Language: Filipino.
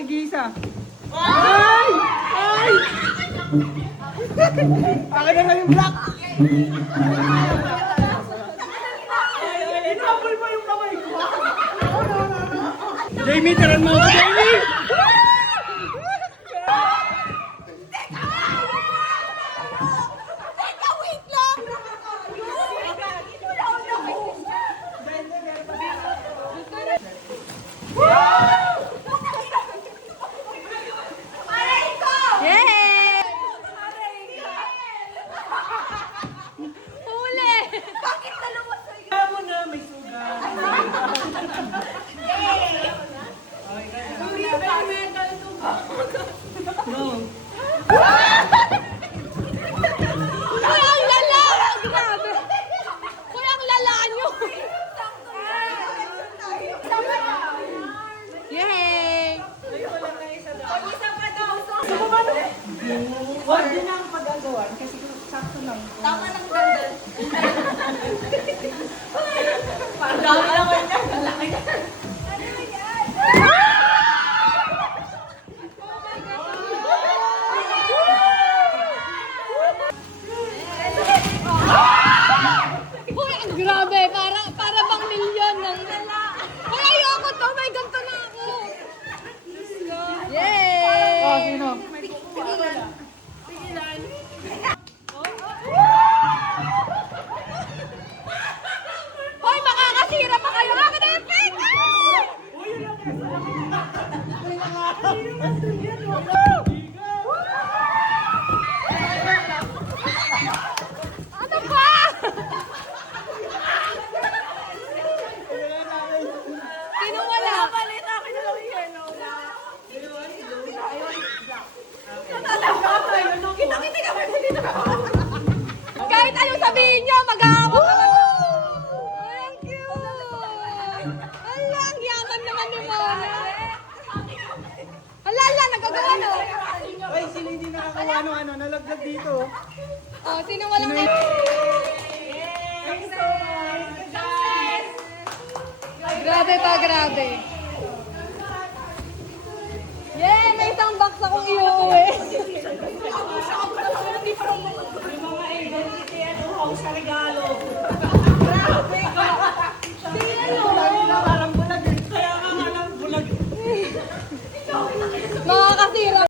Ate Gisa. Ay! Ay! Akin na lang yung black. Inapol mo yung kamay ko. Jamie, taran mo ako, Jamie! Huwag din ang pagagawa kasi sakto lang. Tama lang ganda. Parang dami naman yan. Malaki na. Grabe, para bang milyon ng... Hoy, ayoko to, may ganito na ako. Yay! Oh, sino? Hoy, makakasira pa kayo. Ako na yung pet! Ano ba? Sino wala? Palit akin na lang yung yellow. Kita-kita ka pa dito. Kahit anong sabihin nyo, mag-aawak ka lang. Thank you! Ala, ang yaman naman ni Mona. Ala, nagagawa no? Ay, sino hindi nakakawa ano, nalaglag dito. Oh, sino walang... Grabe pa, grabe.